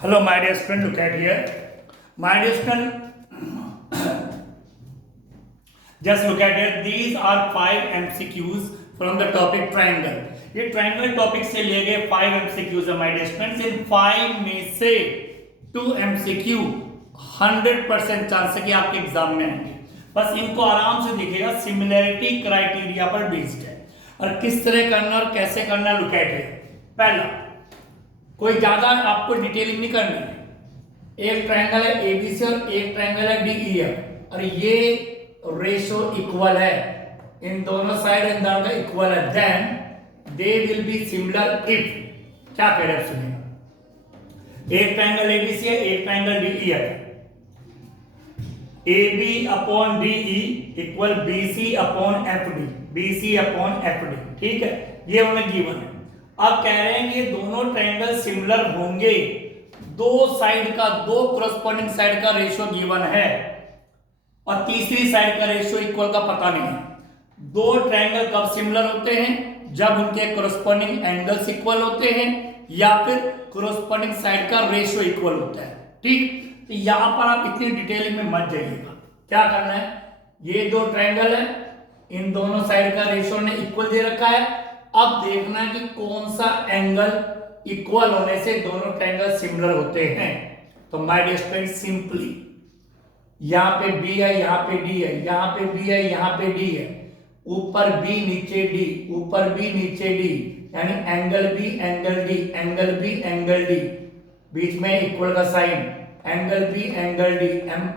Hello, my dear student. Look at here. My dear student, just look at here. These are 5 MCQs from the topic triangle. ये triangle topic से लिए गए 5 MCQs है my dear students. इन 5 में से 2 MCQ 100% chance है कि आपके एग्जाम में आएंगे. बस इनको आराम से दिखेगा. सिमिलैरिटी क्राइटेरिया पर बेस्ड है और किस तरह करना और कैसे करना. Look at here. पहला, कोई ज्यादा आपको डिटेलिंग नहीं करनी है. एक ट्रायंगल है एबीसी और एक ट्रायंगल है डीईएफ और ये रेशो इक्वल है. इन दोनों साइड इन दोनों का इक्वल है. Then they will be similar if. क्या कह रहे हैं सुनिए. एक ट्रायंगल एबीसी है, एक triangle DEF. AB upon DE equal BC upon FD. BC upon FD. ठीक है, ये उन्हें गिवन है. अब कह रहे हैं कि ये दोनों ट्रायंगल सिमिलर होंगे. दो साइड का, दो कॉरस्पॉन्डिंग साइड का रेशियो गिवन है और तीसरी साइड का रेशियो इक्वल का पता नहीं है. दो ट्रायंगल कब सिमिलर होते हैं? जब उनके कॉरस्पॉन्डिंग एंगल्स इक्वल होते हैं या फिर कॉरस्पॉन्डिंग साइड का रेशियो इक्वल होता है. ठीक, तो यहां पर आप इतनी डिटेलिंग में मत जाइएगा. क्या करना है, ये दो ट्रायंगल है, इन दोनों साइड का रेशियो ने इक्वल दे रखा है. अब देखना है कि कौन सा एंगल इक्वल होने से दोनों ट्रायंगल सिमिलर होते हैं. तो माय डियर स्टूडेंट, सिंपली यहां पे B है, यहां पे D है, यहां पे B है, यहां पे D है. ऊपर B नीचे D, ऊपर B नीचे D, यानी angle B angle D, angle B angle D, बीच में इक्वल का sign. Angle B angle D,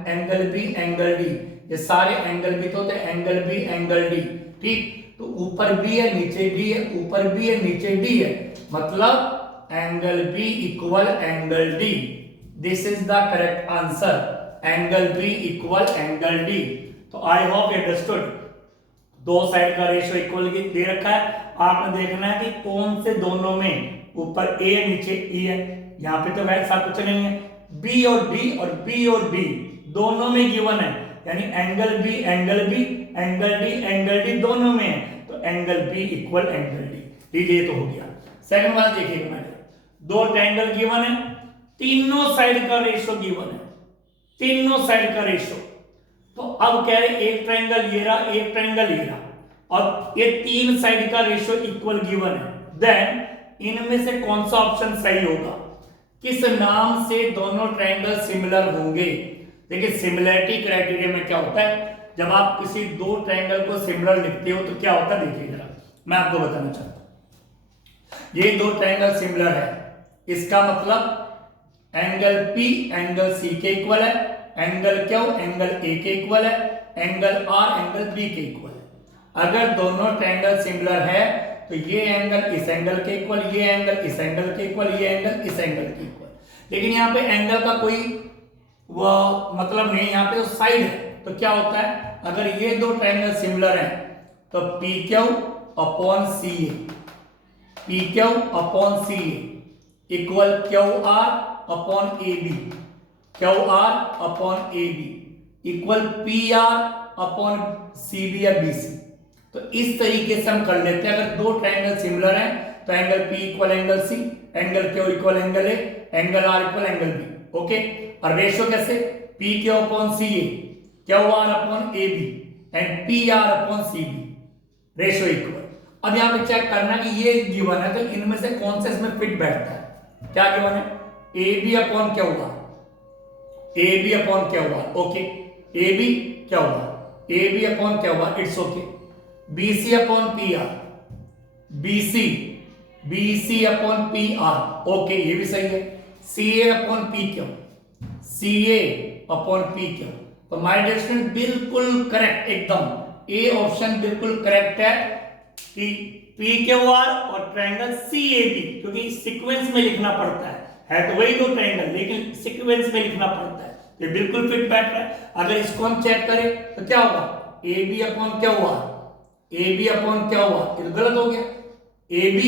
angle B angle D, ये सारे एंगल भी तो होते हैं. Angle B angle D. ठीक, तो ऊपर B है, नीचे D है, ऊपर B है, नीचे D है, मतलब angle B equal angle D. This is the correct answer. Angle B equal angle D. तो आई होप यू अंडरस्टूड. दो साइड का रेशियो इक्वल दे रखा है. आपने देखना है कि कौन से दोनों में, ऊपर A है, नीचे E है. यहां पे तो वैसा कुछ नहीं है. B और D और B और D दोनों में गिवन है, यानी angle B angle B angle D angle D दोनों में है. तो angle B equal angle D. ठीक है, ये तो हो गया. सेकंड वाला देखिए मैंने, दो ट्रायंगल गिवन है, तीनों साइड का रेशियो गिवन है. तीनों साइड का रेशियो. तो अब कह रहे एक ट्रायंगल ये रहा, एक ट्रायंगल ये रहा और ये तीन साइड का रेशियो इक्वल गिवन है. देन इनमें से कौन सा ऑप्शन सही होगा? किस नाम से दोनों ट्रायंगल सिमिलर होंगे? देखिए, सिमिलैरिटी क्राइटेरिया में क्या होता है, जब आप किसी दो ट्रायंगल को सिमिलर लिखते हो तो क्या होता है, देखिए जरा मैं आपको बताना चाहता हूं. ये दो ट्रायंगल सिमिलर है, इसका मतलब एंगल P एंगल C के इक्वल है, एंगल Q एंगल A के इक्वल है, एंगल R एंगल B के इक्वल है. अगर दोनों ट्रायंगल सिमिलर है तो ये एंगल इस एंगल के इक्वल, ये एंगल इस एंगल के इक्वल, ये एंगल इस एंगल के इक्वल. लेकिन यहाँ पे एंगल का कोई वो मतलब नहीं, यहाँ पे तो साइड है. तो क्या होता है, अगर ये दो ट्रायंगल सिमिलर हैं तो PQ upon CA, PQ upon CA equal QR upon AB, QR upon AB equal PR upon CB या BC. तो इस तरीके से हम कर लेते हैं. अगर दो ट्रायंगल सिमिलर हैं तो angle P equal angle C, angle Q equal angle A, angle R equal angle B. Okay, और रेशियो कैसे? PQ upon CA, QR upon AB and PR upon CB, ratio equal. अब यहां पे check करना कि ये गिवन है तो इनमें से कौन सा इसमें फिट बैठता है. क्या गिवन है? AB upon QR, AB upon QR. Okay, AB क्या होगा? AB upon QR, it's okay. BC upon PR, BC upon PR. Okay, ये भी सही है. CA upon PQ, CA upon PQ. तो माय डियर स्टूडेंट, बिल्कुल करेक्ट, एकदम ए ऑप्शन बिल्कुल करेक्ट है कि PQR और ट्रायंगल CAB, क्योंकि सीक्वेंस में लिखना पड़ता है तो वही दो ट्रायंगल, लेकिन सीक्वेंस में लिखना पड़ता है. ये बिल्कुल फिट बैठ रहा है. अगर इसको हम चेक करें तो क्या होगा? AB upon QR, AB upon QR, ये तो गलत हो गया. AB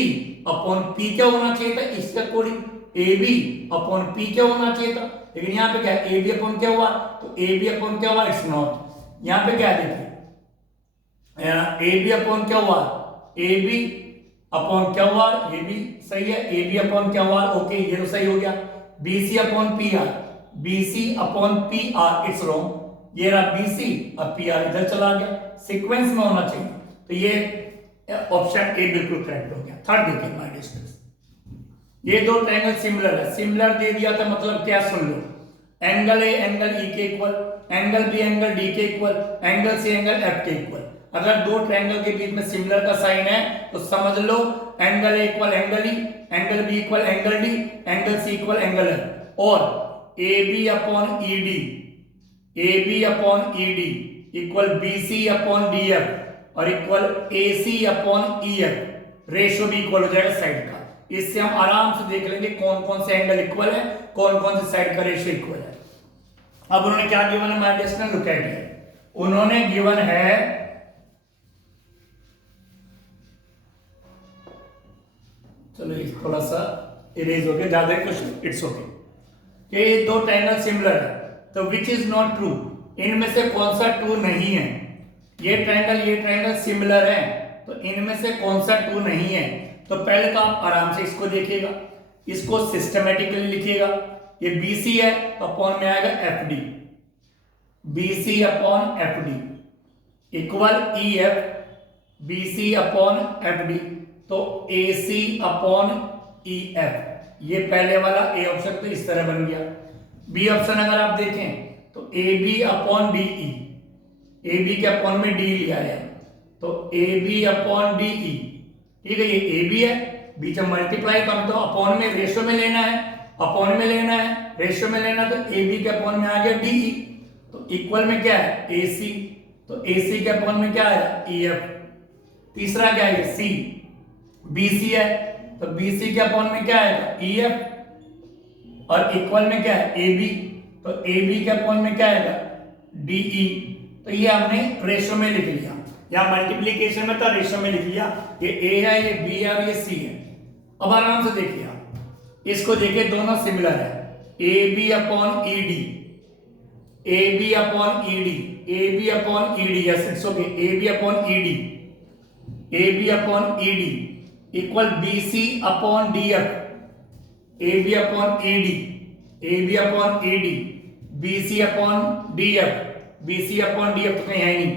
अपॉन PQ होना चाहिए था इसके अकॉर्डिंग. AB अपॉन PQ होना चाहिए था, लेकिन यहाँ पे क्या है? AB upon QR. तो AB upon QR it's not. यहाँ पे क्या देखिए, AB upon QR, AB upon QR, ये भी सही है. AB अपॉन QR, ओके, ये तो सही हो गया. BC upon PR, BC upon PR it's wrong, ये रहा BC और PR इधर चला गया, सीक्वेंस में होना चाहिए, तो ये ऑप्शन ए बिल्कुल करेक्ट हो गया। थर्ड देखिए माय डियर स्टूडेंट्स, ये दो ट्रायंगल सिमिलर है, सिमिलर दे दिया था मतलब क्या, सुन लो, एंगल ए एंगल ई के equal, angle B angle D के equal, angle C angle F के इक्वल। अगर दो ट्रायंगल के बीच में सिमिलर का साइन है तो समझ लो angle A equal angle E, angle B equal angle D, angle C equal angle F, और A B upon E D, A B upon E D equal B C upon D F और equal A C upon E F, ratio भी equal हो जाएगा side का। इससे हम आराम से देख लेंगे कौन कौन से एंगल इक्वल है, कौन कौन से साइड का रेशो इक्वल है। अब उन्होंने क्या गिवन है my dear student, look at here, उन्होंने गिवन है चलो थोड़ा सा इरेज हो गया, ज्यादा क्वेश्चन इट्स ओके, कि दो ट्रायंगल सिमिलर है तो विच इज नॉट ट्रू, इनमें से कौन सा ट्रू नहीं है, ये ट्रायंगल सिमिलर है तो इनमें से कौन सा ट्रू नहीं है। तो पहले तो आप आराम से इसको देखिएगा, इसको सिस्टमेटिकली लिखिएगा, ये BC है तो अपॉन में आएगा FD, BC upon FD equal EF, BC upon FD तो AC अपॉन EF, ये पहले वाला ए ऑप्शन तो इस तरह बन गया। बी ऑप्शन अगर आप देखें तो AB अपॉन DE, AB के अपॉन में D लिया है तो AB अपॉन DE, ठीक है, ये ए बी है, बीच में मल्टीप्लाई कर तो अपॉन में रेशो में लेना है, अपॉन में लेना है, रेशो में लेना, तो ए बी के अपॉन में आ गया डीई, तो इक्वल में क्या है ए सी, तो ए सी के अपॉन में क्या है ई एफ, तीसरा क्या है सी, बी सी है तो बी सी के अपॉन में क्या आएगा ई एफ, और इक्वल में क्या है ए बी, तो ए बी के अपॉन में क्या आएगा डीई, तो ये हमने रेशो में लिख लिया, या मल्टीप्लीकेशन में तो रेशो में लिख लिया, ये ए है, ये बी है और ये सी है। अब आराम से देखिए आप, इसको देखिए दोनों सिमिलर है, A B upon E D, A B upon E D, A B upon E D, yes it's okay, A B upon E D, A B upon E D equal B C upon D F, A B upon E D, A B upon E D, B C upon D F, B C upon D F तो कहीं है नहीं,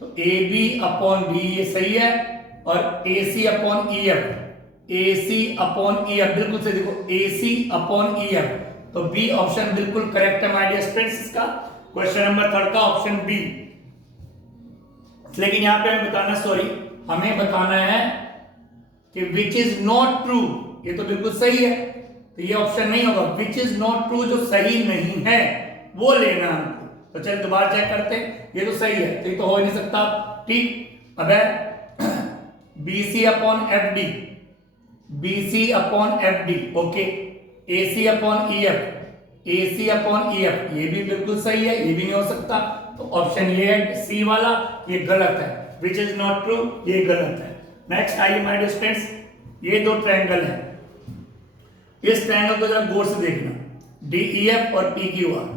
तो ए B upon D ये सही है, और ए C upon E F, A C upon E F बिल्कुल से देखो ए सी अपॉन ई एफ, तो बी ऑप्शन बिल्कुल करेक्ट है माय डियर स्टूडेंट्स, इसका क्वेश्चन नंबर 3 का ऑप्शन बी। लेकिन यहां पे हमें बताना, सॉरी हमें बताना है कि विच इज नॉट ट्रू, ये तो बिल्कुल सही है तो ये ऑप्शन नहीं होगा, विच इज नॉट ट्रू जो सही नहीं है वो लेना हमको। तो चलिए दोबारा चेक करते हैं, ये तो सही है तो ये तो हो ही नहीं सकता, ठीक। अब है B C upon F D, B C upon F D okay, A C upon E F, A C upon E F ये भी बिल्कुल सही है, ये भी नहीं हो सकता, तो ऑप्शन ये है सी वाला, ये गलत है, विच इज नॉट ट्रू ये गलत है। नेक्स्ट आइए माय डियर स्टूडेंट्स, ये दो ट्रायंगल है, इस ट्रायंगल को जरा गौर से देखना, डी ई एफ और P Q R,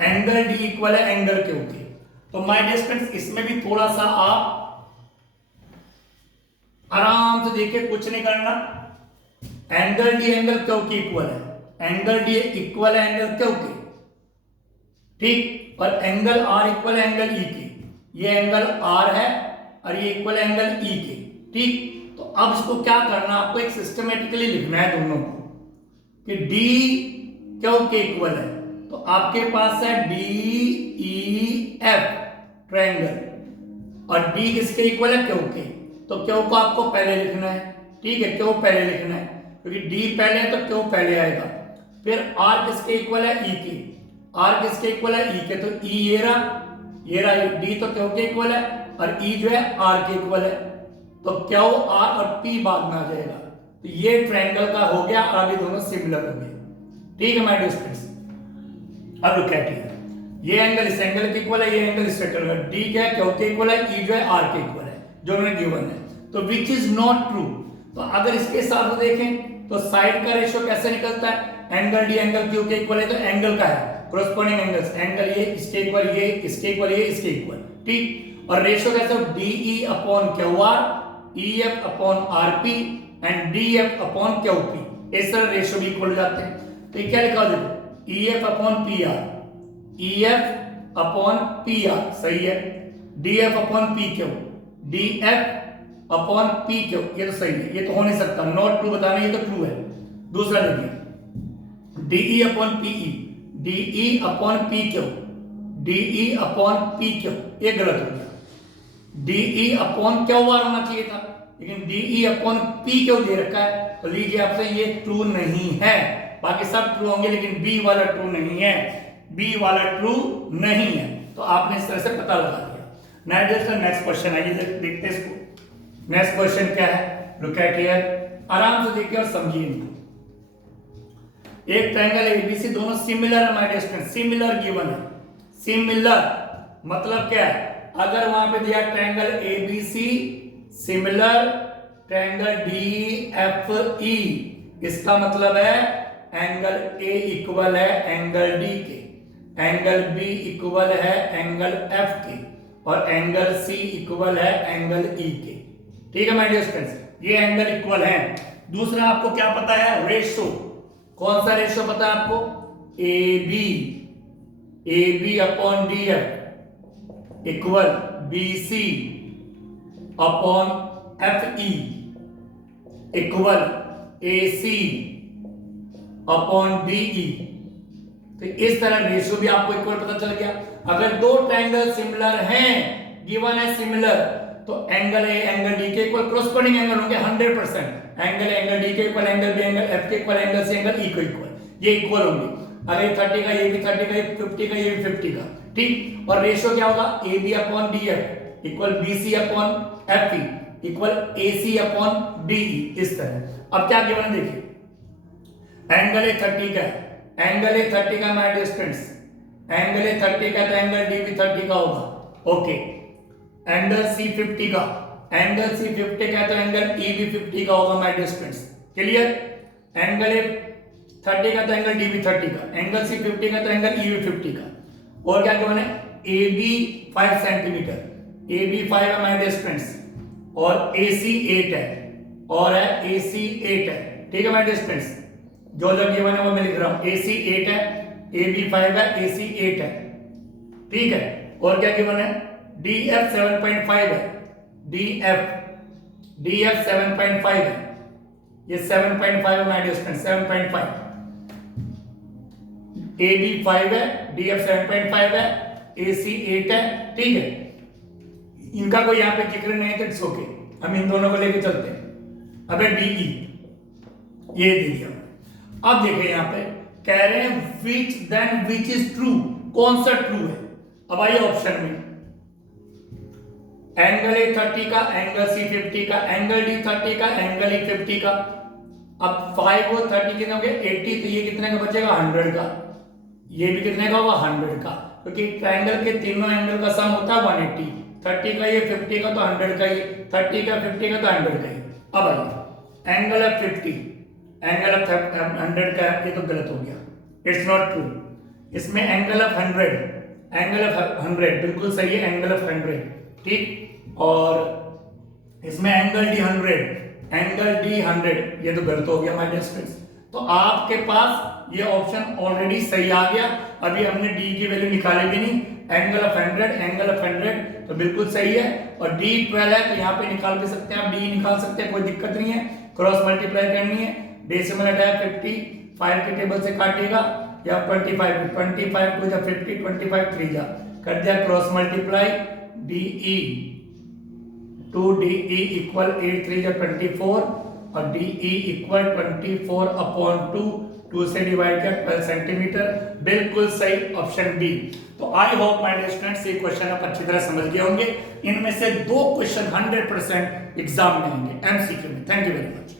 angle D equal है एंगल क्यू के, तो माय डियर स्टूडेंट्स इसमें भी थोड़ा सा आप आराम से देखिए, कुछ नहीं करना, एंगल डी एंगल क्यू के इक्वल है, एंगल डी इक्वल है एंगल क्यू के, ठीक, और एंगल आर इक्वल है एंगल ई के, ये एंगल आर है और ये इक्वल एंगल ई के, ठीक। तो अब इसको क्या करना, आपको एक सिस्टमेटिकली लिखना है दोनों को कि डी क्यू के इक्वल है, तो आपके पास है डी ई एफ ट्रायंगल और डी किसके इक्वल है क्यू के, तो क्यू को आपको पहले लिखना है, ठीक है, क्यू पहले लिखना है क्योंकि डी पहले है तो क्यू पहले आएगा, फिर आर किसके इक्वल है ई के, आर किसके इक्वल है ई के, तो ई ये रहा डी तो क्यू के इक्वल है और ई जो है आर के इक्वल है, तो क्यू आर और पी बाद में आ जाएगा, तो ये ट्रायंगल का हो गया और अभी दोनों सिमिलर हो गए, ठीक है माय डियर स्टूडेंट्स। अब लुक एट हियर, ये एंगल इस एंगल के इक्वल है, ये एंगल इस एंगल का, डी क्या है क्यू के इक्वल है, ई जो है आर के इक्वल है, जो मैंने गिवन है, तो विच इज नॉट ट्रू, तो अगर इसके साथ देखें तो साइड का रेशियो कैसे निकलता है, एंगल डी एंगल क्यू के इक्वल है तो एंगल का है कोरोस्पोंडिंग एंगल्स, एंगल ये इसके इक्वल, ये इसके इक्वल, ये इसके इक्वल, ठीक, और रेशियो कैसे D E upon Q R, E F upon R P and D F upon Q P, इस तरह रेशियो भी इक्वल हो जाते हैं। तो ये क्या लिखा हो देखो, E F upon P R, E F upon P R सही है, D F upon P Q, D F upon P Q, ये तो सही है, ये तो हो नहीं सकता, नॉट ट्रू बताना, ये तो ट्रू है। दूसरा देखिए DE upon PE, DE upon P Q, DE upon P Q, ये गलत हो गया, डीई अपॉन क्यू आर होना चाहिए था, लेकिन डीई अपॉन पी क्यू दे रखा है, तो लीजिए आपसे ये ट्रू नहीं है, बाकी सब ट्रू होंगे लेकिन बी वाला ट्रू नहीं है, बी वाला ट्रू नहीं है, तो आपने इस तरह से पता लगा दिया। नेक्स्ट क्वेश्चन है, देखते हैं इसको। नेक्स्ट क्वेश्चन क्या है, लुक एट हियर, आराम से देखिए और समझिए इनको। एक ट्रायंगल एबीसी दोनों सिमिलर है my dear student, similar given है, सिमिलर मतलब क्या है, अगर वहां पे दिया triangle ABC similar triangle DFE, इसका मतलब है एंगल ए इक्वल है एंगल डी के, एंगल बी इक्वल है एंगल एफ के, और एंगल सी इक्वल है एंगल ई के। ठीक है माय डियर स्टूडेंट्स, ये एंगल इक्वल है। दूसरा आपको क्या पता है, रेशो, कौन सा रेशो पता है आपको, A B upon D F equal B C upon F E equal A C upon D E. तो इस तरह रेशियो भी आपको इक्वल पता चल गया। अगर दो ट्रायंगल सिमिलर हैं, गिवन है सिमिलर, तो एंगल ए एंगल डी के इक्वल कॉरस्पॉन्डिंग एंगल होंगे 100%, एंगल एंगल डी के equal, angle B angle F के equal, angle C angle E के इक्वल, ये इक्वल होंगे। अगर ये 30 का ये भी 30 का, ये 50 का ये भी 50 का, ठीक। और रेशियो क्या होगा, A B upon D F equal B C upon F E equal A C upon D E, इस तरह। अब क्या गिवन देखिए, एंगल ए 30 का है, एंगल ए 30 का my dear students, angle A 30 का, तो एंगल डी भी 30 का होगा, ओके। एंगल सी 50 का, एंगल सी 50 का, तो एंगल ई भी 50 का होगा my dear students, clear. Angle A 30 का, तो एंगल डी भी 30 का, एंगल सी 50 का, तो एंगल ई भी 50 का। और क्या क्या बने, A B 5 centimetre, A B 5 है माय डियर स्टूडेंट्स, और ए सी 8 है, और है ए सी 8 है, ठीक है माय डियर स्टूडेंट्स। जो जो गिवन है वो मैं लिख रहा हूं, ए सी 8 है, ए बी 5 है, ए सी 8 है, ठीक है। और क्या गिवन है, डी एफ 7.5 है, डी एफ 7.5 है, ये 7.5 है my dear student, 7.5। A B 5 है, डी एफ 7.5 है, ए सी 8 है, ठीक है। इनका कोई यहाँ पे जिक्र नहीं है, तो इट्स ओके, हम इन दोनों को लेके चलते हैं। अब डीई ये दे दिया। अब देखिए यहाँ पे कह रहे हैं विच इज ट्रू, कौन सा ट्रू है। अब आइए ऑप्शन में, एंगल ए 30 का, एंगल सी 50 का, एंगल डी 30 का, एंगल ई 50 का। अब 5 और 30 कितने हो गए, 80, तो ये कितने का बचेगा, 100 का। ये भी कितने का होगा, 100 का, क्योंकि ट्रायंगल के तीनों एंगल का सम होता है 180। 30 का ये 50 का, तो 100 का ये, 30 का 50 का, तो 100 का ये। अब आइए एंगल ऑफ 50, एंगल ऑफ 100 का, ये तो गलत हो गया, इट्स नॉट ट्रू। इसमें एंगल ऑफ 100, एंगल ऑफ 100 बिल्कुल सही है, एंगल ऑफ 100, ठीक। और इसमें एंगल डी 100, एंगल डी 100, ये तो गलत हो गया माय डियर स्टूडेंट्स। तो आपके पास ये ऑप्शन ऑलरेडी सही आ गया, अभी हमने डी की वैल्यू निकाली भी नहीं। एंगल ऑफ 100, एंगल ऑफ 100 तो बिल्कुल सही है, और डी 12 है, तो यहाँ पे निकाल भी सकते हैं आप, डी निकाल सकते हैं, कोई दिक्कत नहीं है। क्रॉस मल्टीप्लाई करनी है, डेसिमल हटाया 55 के टेबल से काटेगा, या 25 टू जा 50, 25 3 जा कर दिया, cross multiply, DE to DE equal 8 3 जा 24, और DE इक्वल 24 अपॉन 2 से डिवाइड किया 12 सेंटीमीटर, बिल्कुल सही ऑप्शन बी। तो I hope my dear students ये क्वेश्चन आप अच्छी तरह समझ गए होंगे। इनमें से 2 क्वेश्चन 100% एग्जाम में होंगे, MCQ में। Thank you very much.